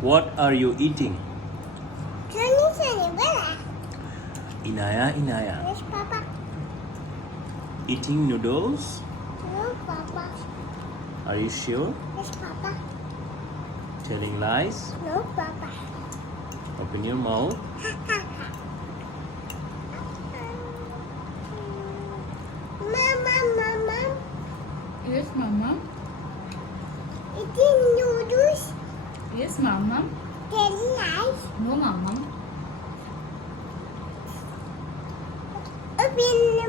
What are you eating? Sunny, Bella. Inaya. Yes, Papa. Eating noodles? No, Papa. Are you sure? Yes, Papa. Telling lies? No, Papa. Open your mouth. Mama. Yes, Mama. Eating noodles. Yes, Mama. Telling lies. No, Mama. Open